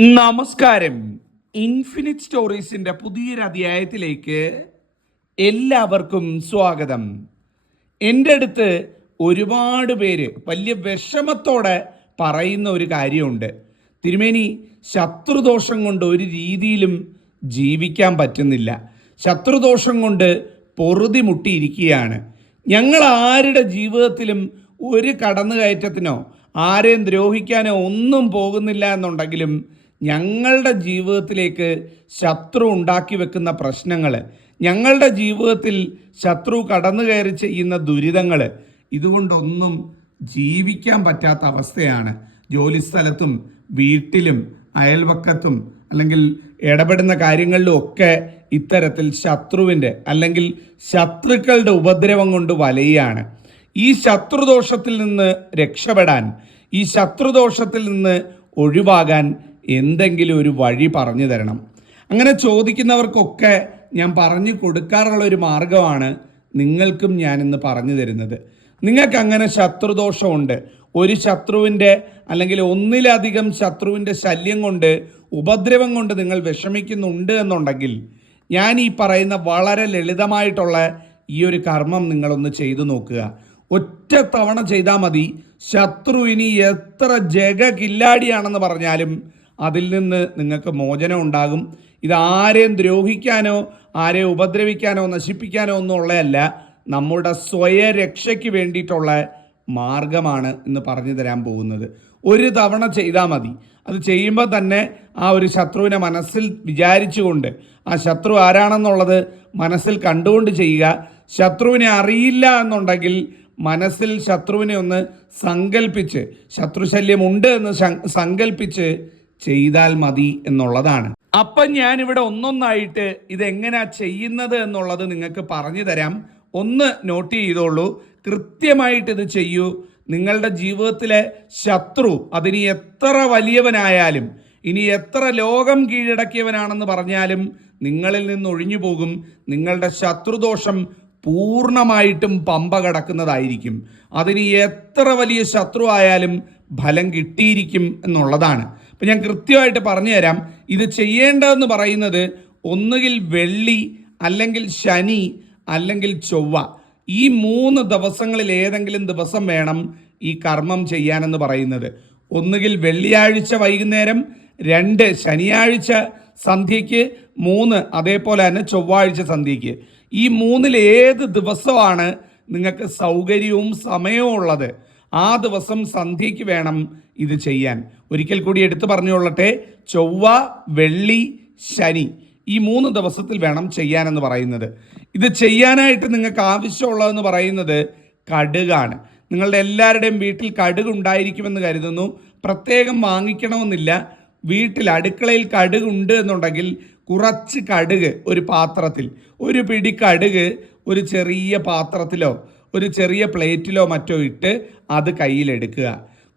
നമസ്കാരം. ഇൻഫിനിറ്റ് സ്റ്റോറീസിന്റെ പുതിയൊരു അധ്യായത്തിലേക്ക് എല്ലാവർക്കും സ്വാഗതം. എന്റെ അടുത്ത് ഒരുപാട് പേര് വലിയ വിഷമത്തോടെ പറയുന്ന ഒരു കാര്യമുണ്ട്. തിരുമേനി ശത്രുദോഷം കൊണ്ട് ഒരു രീതിയിലും ജീവിക്കാൻ പറ്റുന്നില്ല. ശത്രുദോഷം കൊണ്ട് പൊറുതി മുട്ടിയിരിക്കുകയാണ്. ഞങ്ങൾ ആരുടെ ജീവിതത്തിലും ഒരു കടന്നുകയറ്റത്തിനോ ആരെയും ദ്രോഹിക്കാനോ ഒന്നും പോകുന്നില്ല എന്നുണ്ടെങ്കിലും ഞങ്ങളുടെ ജീവിതത്തിലേക്ക് ശത്രു ഉണ്ടാക്കി വെക്കുന്ന പ്രശ്നങ്ങൾ ഞങ്ങളുടെ ജീവിതത്തിൽ ശത്രു കടന്നു കയറി ചെയ്യുന്ന ദുരിതങ്ങൾ ഇതുകൊണ്ടൊന്നും ജീവിക്കാൻ പറ്റാത്ത അവസ്ഥയാണ്. ജോലിസ്ഥലത്തും വീട്ടിലും അയൽവക്കത്തും അല്ലെങ്കിൽ ഇടപെടുന്ന കാര്യങ്ങളിലും ഒക്കെ ഇത്തരത്തിൽ ശത്രുവിന്റെ അല്ലെങ്കിൽ ശത്രുക്കളുടെ ഉപദ്രവം കൊണ്ട് വലയാണ് ഈ ശത്രുദോഷത്തിൽ നിന്ന് രക്ഷപ്പെടാൻ ഈ ശത്രുദോഷത്തിൽ നിന്ന് ഒഴിവാകാൻ എന്തെങ്കിലും ഒരു വഴി പറഞ്ഞു തരണം. അങ്ങനെ ചോദിക്കുന്നവർക്കൊക്കെ ഞാൻ പറഞ്ഞു കൊടുക്കാറുള്ള ഒരു മാർഗമാണ് നിങ്ങൾക്കും ഞാനിന്ന് പറഞ്ഞു തരുന്നത്. നിങ്ങൾക്ക് അങ്ങനെ ശത്രുദോഷമുണ്ട്. ഒരു ശത്രുവിന്റെ അല്ലെങ്കിൽ ഒന്നിലധികം ശത്രുവിന്റെ ശല്യം കൊണ്ട് ഉപദ്രവം കൊണ്ട് നിങ്ങൾ വിഷമിക്കുന്നുണ്ട് എന്നുണ്ടെങ്കിൽ ഞാൻ ഈ പറയുന്ന വളരെ ലളിതമായിട്ടുള്ള ഈ ഒരു കർമ്മം നിങ്ങളൊന്ന് ചെയ്തു നോക്കുക. ഒറ്റ തവണ ചെയ്താൽ മതി. ശത്രു ഇനി എത്ര ജഗ കില്ലാടിയാണെന്ന് പറഞ്ഞാലും അതിൽ നിന്ന് നിങ്ങൾക്ക് മോചനം ഉണ്ടാകും. ഇത് ആരെയും ദ്രോഹിക്കാനോ ആരെയും ഉപദ്രവിക്കാനോ നശിപ്പിക്കാനോ ഒന്നും ഉള്ളതല്ല. നമ്മുടെ സ്വയരക്ഷയ്ക്ക് വേണ്ടിയിട്ടുള്ള മാർഗമാണ് എന്ന് പറഞ്ഞു തരാൻ പോകുന്നത്. ഒരു തവണ ചെയ്താൽ മതി. അത് ചെയ്യുമ്പോൾ തന്നെ ആ ഒരു ശത്രുവിനെ മനസ്സിൽ വിചാരിച്ചുകൊണ്ട് ആ ശത്രു ആരാണെന്നുള്ളത് മനസ്സിൽ കണ്ടുകൊണ്ട് ചെയ്യുക. ശത്രുവിനെ അറിയില്ല എന്നുണ്ടെങ്കിൽ മനസ്സിൽ ശത്രുവിനെ ഒന്ന് സങ്കല്പിച്ച് ശത്രുശല്യമുണ്ട് എന്ന് സങ്കല്പിച്ച് ചെയ്താൽ മതി എന്നുള്ളതാണ്. അപ്പം ഇവിടെ ഒന്നൊന്നായിട്ട് ഇതെങ്ങനെയാ ചെയ്യുന്നത് എന്നുള്ളത് നിങ്ങൾക്ക് പറഞ്ഞു തരാം. ഒന്ന് നോട്ട് ചെയ്തോളൂ. കൃത്യമായിട്ട് ഇത് ചെയ്യൂ. നിങ്ങളുടെ ജീവിതത്തിലെ ശത്രു അതിന് എത്ര വലിയവനായാലും ഇനി എത്ര ലോകം കീഴടക്കിയവനാണെന്ന് പറഞ്ഞാലും നിങ്ങളിൽ നിന്ന് ഒഴിഞ്ഞു പോകും. നിങ്ങളുടെ ശത്രുദോഷം പൂർണമായിട്ടും പമ്പ കടക്കുന്നതായിരിക്കും. അതിന് എത്ര വലിയ ശത്രു ആയാലും ഫലം കിട്ടിയിരിക്കും എന്നുള്ളതാണ്. അപ്പം ഞാൻ കൃത്യമായിട്ട് പറഞ്ഞു തരാം ഇത് ചെയ്യേണ്ടതെന്ന് പറയുന്നത് ഒന്നുകിൽ വെള്ളി അല്ലെങ്കിൽ ശനി അല്ലെങ്കിൽ ചൊവ്വ. ഈ മൂന്ന് ദിവസങ്ങളിൽ ഏതെങ്കിലും ദിവസം വേണം ഈ കർമ്മം ചെയ്യാനെന്ന് പറയുന്നത്. ഒന്നുകിൽ വെള്ളിയാഴ്ച വൈകുന്നേരം രണ്ട് ശനിയാഴ്ച സന്ധ്യയ്ക്ക് മൂന്ന് അതേപോലെ തന്നെ ചൊവ്വാഴ്ച സന്ധ്യയ്ക്ക്. ഈ മൂന്നിൽ ഏത് ദിവസമാണ് നിങ്ങൾക്ക് സൗകര്യവും സമയവും ഉള്ളത്? ആ ദിവസം സന്ധ്യയ്ക്ക് വേണം ഇത് ചെയ്യാൻ. ഒരിക്കൽ കൂടി എടുത്തു പറഞ്ഞുകൊള്ളട്ടെ. ചൊവ്വ വെള്ളി ശനി ഈ മൂന്ന് ദിവസത്തിൽ വേണം ചെയ്യാനെന്ന് പറയുന്നത്. ഇത് ചെയ്യാനായിട്ട് നിങ്ങൾക്ക് ആവശ്യമുള്ളതെന്ന് പറയുന്നത് കടുകാണ്. നിങ്ങളുടെ എല്ലാവരുടെയും വീട്ടിൽ കടുക് ഉണ്ടായിരിക്കുമെന്ന് കരുതുന്നു. പ്രത്യേകം വാങ്ങിക്കണമെന്നില്ല. വീട്ടിൽ അടുക്കളയിൽ കടുക് ഉണ്ട് എന്നുണ്ടെങ്കിൽ കുറച്ച് കടുക് ഒരു പാത്രത്തിൽ. ഒരു പിടി കടുക് ഒരു ചെറിയ പാത്രത്തിലോ ഒരു ചെറിയ പ്ലേറ്റിലോ മറ്റോ ഇട്ട് അത് കയ്യിലെടുക്കുക.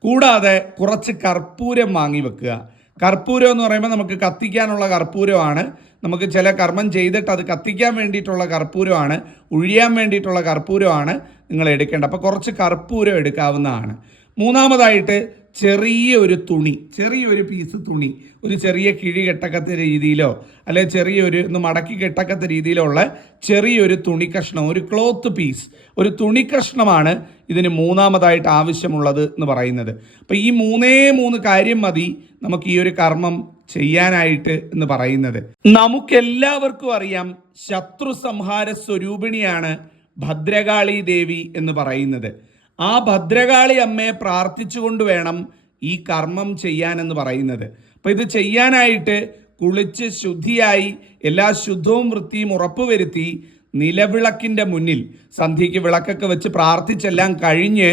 കൂടാതെ കുറച്ച് കർപ്പൂരം വാങ്ങി വെക്കുക. കർപ്പൂരം എന്ന് പറയുമ്പോൾ നമുക്ക് കത്തിക്കാനുള്ള കർപ്പൂരമാണ്. നമുക്ക് ചില കർമ്മം ചെയ്തിട്ട് അത് കത്തിക്കാൻ വേണ്ടിയിട്ടുള്ള കർപ്പൂരമാണ്. ഒഴിയാൻ വേണ്ടിയിട്ടുള്ള കർപ്പൂരമാണ് നിങ്ങൾ എടുക്കേണ്ടത്. അപ്പോൾ കുറച്ച് കർപ്പൂരം എടുക്കാവുന്നതാണ്. മൂന്നാമതായിട്ട് ചെറിയ ഒരു തുണി ചെറിയൊരു പീസ് തുണി ഒരു ചെറിയ കിഴി കെട്ടക്കത്ത രീതിയിലോ അല്ലെങ്കിൽ ചെറിയൊരു ഒന്ന് മടക്കി കെട്ടക്കത്ത രീതിയിലുള്ള ചെറിയൊരു തുണി കഷ്ണം ഒരു ക്ലോത്ത് പീസ് ഒരു തുണി കഷ്ണമാണ് ഇതിന് മൂന്നാമതായിട്ട് ആവശ്യമുള്ളത് എന്ന് പറയുന്നത്. അപ്പം ഈ മൂന്നേ മൂന്ന് കാര്യം മതി നമുക്ക് ഈ ഒരു കർമ്മം ചെയ്യാനായിട്ട് എന്ന് പറയുന്നത്. നമുക്കെല്ലാവർക്കും അറിയാം ശത്രു സംഹാര സ്വരൂപിണിയാണ് ഭദ്രകാളി ദേവി എന്ന് പറയുന്നത്. ആ ഭദ്രകാളി അമ്മയെ പ്രാർത്ഥിച്ചുകൊണ്ട് വേണം ഈ കർമ്മം ചെയ്യാനെന്ന് പറയുന്നത്. അപ്പോൾ ഇത് ചെയ്യാനായിട്ട് കുളിച്ച് ശുദ്ധിയായി എല്ലാ ശുദ്ധവും വൃത്തിയും ഉറപ്പുവരുത്തി നിലവിളക്കിന്റെ മുന്നിൽ സന്ധ്യയ്ക്ക് വിളക്കൊക്കെ വെച്ച് പ്രാർത്ഥിച്ചെല്ലാം കഴിഞ്ഞ്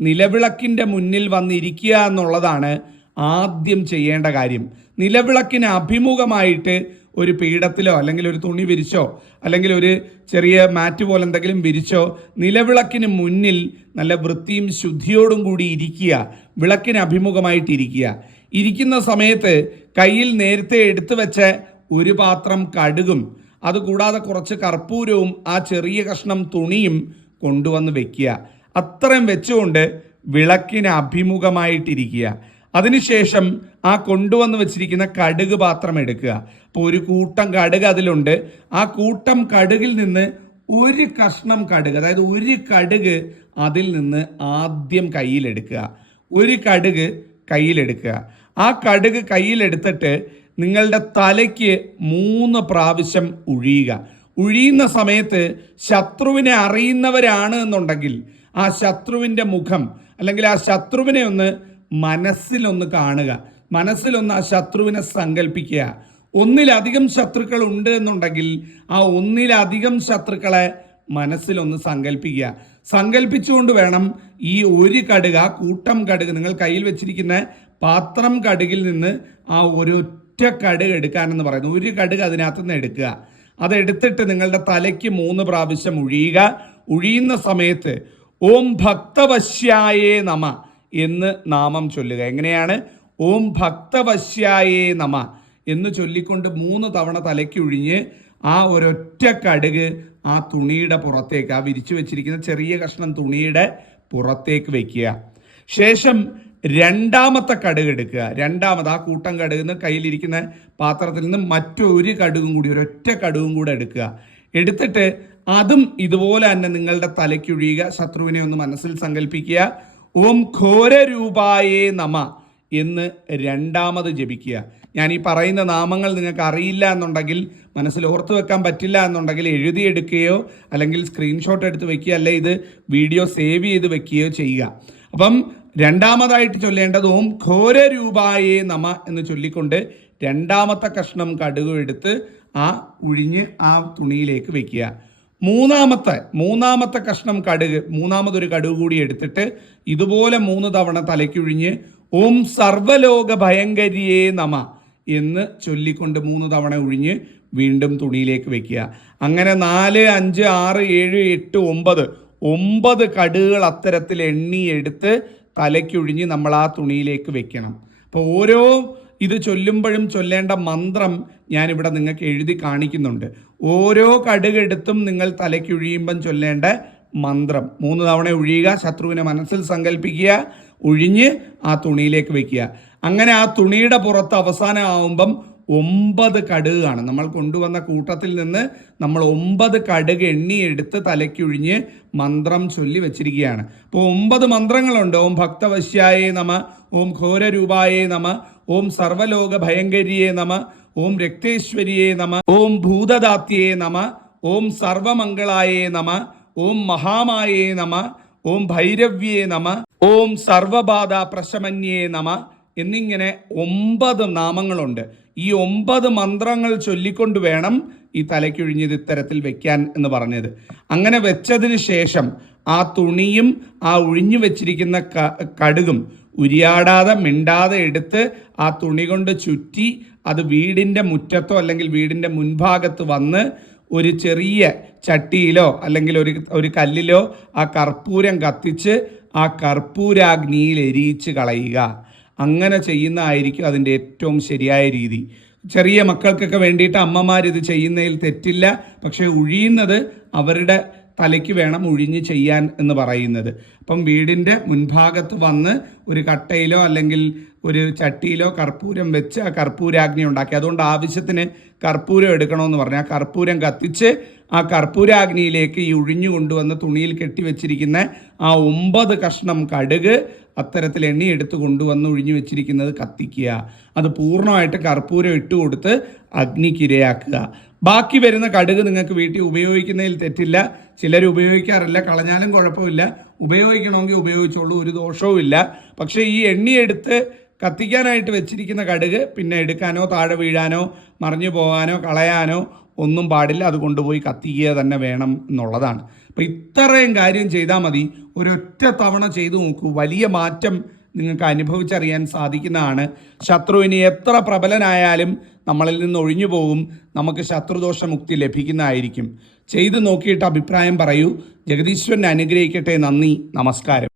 നിലവിളക്കിന്റെ മുന്നിൽ വന്നിരിക്കുക എന്നുള്ളതാണ് ആദ്യം ചെയ്യേണ്ട കാര്യം. നിലവിളക്കിന് അഭിമുഖമായിട്ട് ഒരു പീഠത്തിലോ അല്ലെങ്കിൽ ഒരു തുണി വിരിച്ചോ അല്ലെങ്കിൽ ഒരു ചെറിയ മാറ്റ് പോലെ എന്തെങ്കിലും വിരിച്ചോ നിലവിളക്കിന് മുന്നിൽ നല്ല വൃത്തിയും ശുദ്ധിയോടും കൂടി ഇരിക്കുക വിളക്കിന് അഭിമുഖമായിട്ട് ഇരിക്കുക ഇരിക്കുന്ന സമയത്ത് കയ്യിൽ നേരത്തെ എടുത്തു വെച്ച ഒരു പാത്രം കടുകും അതുകൂടാതെ കുറച്ച് കർപ്പൂരവും ആ ചെറിയ കഷ്ണം തുണിയും കൊണ്ടുവന്ന് വെക്കുക. അത്രയും വെച്ചുകൊണ്ട് വിളക്കിന് അഭിമുഖമായിട്ടിരിക്കുക. അതിനുശേഷം ആ കൊണ്ടുവന്ന് വെച്ചിരിക്കുന്ന കടുക് പാത്രം എടുക്കുക. അപ്പോൾ ഒരു കൂട്ടം കടുക് അതിലുണ്ട്. ആ കൂട്ടം കടുകിൽ നിന്ന് ഒരു കഷ്ണം കടുക് അതായത് ഒരു കടുക് അതിൽ നിന്ന് ആദ്യം കയ്യിലെടുക്കുക. ഒരു കടുക് കയ്യിലെടുക്കുക. ആ കടുക് കയ്യിലെടുത്തിട്ട് നിങ്ങളുടെ തലയ്ക്ക് മൂന്ന് പ്രാവശ്യം ഉഴിയുക. ഉഴിയുന്ന സമയത്ത് ശത്രുവിനെ അറിയുന്നവരാണ് എന്നുണ്ടെങ്കിൽ ആ ശത്രുവിന്റെ മുഖം അല്ലെങ്കിൽ ആ ശത്രുവിനെ ഒന്ന് മനസ്സിലൊന്ന് കാണുക. മനസ്സിലൊന്ന് ആ ശത്രുവിനെ സങ്കല്പിക്കുക ഒന്നിലധികം ശത്രുക്കൾ ഉണ്ട് എന്നുണ്ടെങ്കിൽ ആ ഒന്നിലധികം ശത്രുക്കളെ മനസ്സിലൊന്ന് സങ്കല്പിക്കുക സങ്കല്പിച്ചുകൊണ്ട് വേണം ഈ ഒരു കടുക് കൂട്ടം കടുക് നിങ്ങൾ കയ്യിൽ വെച്ചിരിക്കുന്ന പാത്രം കടുകിൽ നിന്ന് ആ ഒരൊറ്റ കടുക് എടുക്കാനെന്ന് പറയുന്നു. ഒരു കടുക് അതിനകത്ത് നിന്ന് എടുക്കുക. അതെടുത്തിട്ട് നിങ്ങളുടെ തലയ്ക്ക് മൂന്ന് പ്രാവശ്യം ഒഴിയുക ഒഴിയുന്ന സമയത്ത് ഓം ഭക്തവശ്യായേ നമ എന്ന് നാമം ചൊല്ലുക. എങ്ങനെയാണ്? ഓം ഭക്തവശ്യായേ നമ. എന്ന് ചൊല്ലിക്കൊണ്ട് മൂന്ന് തവണ തലയ്ക്കൊഴിഞ്ഞ് ആ ഒരൊറ്റ കടുക് ആ തുണിയുടെ പുറത്തേക്ക് ആ വിരിച്ചു വെച്ചിരിക്കുന്ന ചെറിയ കഷ്ണം തുണിയുടെ പുറത്തേക്ക് വെക്കുക. ശേഷം രണ്ടാമത്തെ കടുക് എടുക്കുക. രണ്ടാമത് ആ കൂട്ടം കടുക് നിന്ന് കയ്യിലിരിക്കുന്ന പാത്രത്തിൽ നിന്ന് മറ്റൊരു കടുകും കൂടി ഒരൊറ്റ കടുകും കൂടെ എടുക്കുക. എടുത്തിട്ട് അതും ഇതുപോലെ തന്നെ നിങ്ങളുടെ തലയ്ക്കൊഴിയുക ശത്രുവിനെ ഒന്ന് മനസ്സിൽ സങ്കല്പിക്കുക ഓം ഘോരരൂപായേ നമ എന്ന് രണ്ടാമത് ജപിക്കുക. ഞാൻ ഈ പറയുന്ന നാമങ്ങൾ നിങ്ങൾക്ക് അറിയില്ല എന്നുണ്ടെങ്കിൽ മനസ്സിൽ ഓർത്ത് വെക്കാൻ പറ്റില്ല എന്നുണ്ടെങ്കിൽ എഴുതിയെടുക്കുകയോ അല്ലെങ്കിൽ സ്ക്രീൻഷോട്ട് എടുത്ത് വെക്കുക അല്ലെ ഇത് വീഡിയോ സേവ് ചെയ്ത് വെക്കുകയോ ചെയ്യുക. അപ്പം രണ്ടാമതായിട്ട് ചൊല്ലേണ്ടത് ഓം ഘോരരൂപായേ നമ എന്ന് ചൊല്ലിക്കൊണ്ട് രണ്ടാമത്തെ കഷ്ണം കടുക് എടുത്ത് ആ ഉഴിഞ്ഞ് ആ തുണിയിലേക്ക് വെക്കുക. മൂന്നാമത്തെ മൂന്നാമത്തെ കഷ്ണം കടുക് മൂന്നാമതൊരു കടുക് കൂടി എടുത്തിട്ട് ഇതുപോലെ മൂന്ന് തവണ തലയ്ക്കുഴിഞ്ഞ് ഓം സർവലോക ഭയങ്കരിയേ നമ. എന്ന് ചൊല്ലിക്കൊണ്ട് മൂന്ന് തവണ ഒഴിഞ്ഞ് വീണ്ടും തുണിയിലേക്ക് വെക്കുക. അങ്ങനെ നാല് അഞ്ച് ആറ് ഏഴ് എട്ട് ഒമ്പത് ഒമ്പത് കടുകൾ അത്തരത്തിൽ എണ്ണിയെടുത്ത് തലയ്ക്കൊഴിഞ്ഞ് നമ്മൾ ആ തുണിയിലേക്ക് വെക്കണം. അപ്പോൾ ഓരോ ഇത് ചൊല്ലുമ്പോഴും ചൊല്ലേണ്ട മന്ത്രം ഞാനിവിടെ നിങ്ങൾക്ക് എഴുതി കാണിക്കുന്നുണ്ട്. ഓരോ കടുകെടുത്തും നിങ്ങൾ തലയ്ക്കൊഴിയുമ്പം ചൊല്ലേണ്ട മന്ത്രം. മൂന്ന് തവണ ഒഴിയുക ശത്രുവിനെ മനസ്സിൽ സങ്കല്പിക്കുക ഒഴിഞ്ഞ് ആ തുണിയിലേക്ക് വെക്കുക. അങ്ങനെ ആ തുണിയുടെ പുറത്ത് അവസാനം ആവുമ്പം ഒമ്പത് കടുകാണ്. നമ്മൾ കൊണ്ടുവന്ന കൂട്ടത്തിൽ നിന്ന് നമ്മൾ ഒമ്പത് കടുക് എണ്ണിയെടുത്ത് തലയ്ക്കൊഴിഞ്ഞ് മന്ത്രം ചൊല്ലി വെച്ചിരിക്കുകയാണ്. അപ്പോൾ ഒമ്പത് മന്ത്രങ്ങളുണ്ട്. ഓം ഭക്തവശ്യായേ നമ ഓം ഘോരരൂപായേ നമ ഓം സർവലോക ഭയങ്കരിയേ നമ ഓം രക്തേശ്വരിയേ നമ ഓം ഭൂതദാത്യേ നമ ഓം സർവമംഗളായേ നമ ഓം മഹാമായേ നമ ഓം ഭൈരവ്യേ നമ ഓം സർവബാധ പ്രശമന്യേ നമ എന്നിങ്ങനെ ഒമ്പത് നാമങ്ങളുണ്ട്. ഈ ഒമ്പത് മന്ത്രങ്ങൾ ചൊല്ലിക്കൊണ്ട് വേണം ഈ തലയ്ക്കൊഴിഞ്ഞത് ഇത്തരത്തിൽ വെക്കാൻ എന്ന് പറഞ്ഞത്. അങ്ങനെ വെച്ചതിന് ശേഷം ആ തുണിയും ആ ഒഴിഞ്ഞു വെച്ചിരിക്കുന്ന കടുകും ഉരിയാടാതെ മിണ്ടാതെ എടുത്ത് ആ തുണി കൊണ്ട് ചുറ്റി അത് വീടിന്റെ മുറ്റത്തോ അല്ലെങ്കിൽ വീടിന്റെ മുൻഭാഗത്ത് വന്ന് ഒരു ചെറിയ ചട്ടിയിലോ അല്ലെങ്കിൽ ഒരു ഒരു കല്ലിലോ ആ കർപ്പൂരം കത്തിച്ച് ആ കർപ്പൂരാഗ്നിയിൽ എരിയിച്ച് കളയുക. അങ്ങനെ ചെയ്യുന്നതായിരിക്കും അതിന്റെ ഏറ്റവും ശരിയായ രീതി. ചെറിയ മക്കൾക്കൊക്കെ വേണ്ടിയിട്ട് അമ്മമാർ ഇത് ചെയ്യുന്നതിൽ തെറ്റില്ല. പക്ഷേ ഉഴിയുന്നത് അവരുടെ തലയ്ക്ക് വേണം ഉഴിഞ്ഞ് ചെയ്യാൻ എന്ന് പറയുന്നത്. അപ്പം വീടിന്റെ മുൻഭാഗത്ത് വന്ന് ഒരു കട്ടയിലോ അല്ലെങ്കിൽ ഒരു ചട്ടിയിലോ കർപ്പൂരം വെച്ച് ആ കർപ്പൂരാഗ്നി ഉണ്ടാക്കി. അതുകൊണ്ട് ആവശ്യത്തിന് കർപ്പൂരം എടുക്കണമെന്ന് പറഞ്ഞു. ആ കർപ്പൂരം കത്തിച്ച് ആ കർപ്പൂരാഗ്നിയിലേക്ക് ഈ ഒഴിഞ്ഞു കൊണ്ടുവന്ന് തുണിയിൽ കെട്ടിവെച്ചിരിക്കുന്ന ആ ഒമ്പത് കഷ്ണം കടുക് അത്തരത്തിൽ എണ്ണയെടുത്ത് കൊണ്ടുവന്ന് ഒഴിഞ്ഞു വെച്ചിരിക്കുന്നത് കത്തിക്കുക. അത് പൂർണമായിട്ട് കർപ്പൂരം ഇട്ട് കൊടുത്ത് അഗ്നിക്കിരയാക്കുക ബാക്കി വരുന്ന കടുക് നിങ്ങൾക്ക് വീട്ടിൽ ഉപയോഗിക്കുന്നതിൽ തെറ്റില്ല. ചിലർ ഉപയോഗിക്കാറില്ല. കളഞ്ഞാലും കുഴപ്പമില്ല. ഉപയോഗിക്കണമെങ്കിൽ ഉപയോഗിച്ചോളൂ. ഒരു ദോഷവുമില്ല പക്ഷേ ഈ എണ്ണയെടുത്ത് കത്തിക്കാനായിട്ട് വെച്ചിരിക്കുന്ന കടുക് പിന്നെ എടുക്കാനോ താഴെ വീഴാനോ മറിഞ്ഞു പോകാനോ കളയാനോ ഒന്നും പാടില്ല. അത് കൊണ്ടുപോയി കത്തിക്കുക തന്നെ വേണം എന്നുള്ളതാണ്. അപ്പോൾ ഇത്രയും കാര്യം ചെയ്താൽ മതി. ഒരൊറ്റ തവണ ചെയ്തു നോക്കൂ. വലിയ മാറ്റം നിങ്ങൾക്ക് അനുഭവിച്ചറിയാൻ സാധിക്കുന്നതാണ്. ശത്രുവിന് എത്ര പ്രബലനായാലും നമ്മളിൽ നിന്ന് ഒഴിഞ്ഞു പോകും. നമുക്ക് ശത്രുദോഷ മുക്തി ലഭിക്കുന്നതായിരിക്കും. ചെയ്തു നോക്കിയിട്ട് അഭിപ്രായം പറയൂ. ജഗദീശ്വരനെ അനുഗ്രഹിക്കട്ടെ. നന്ദി. നമസ്കാരം.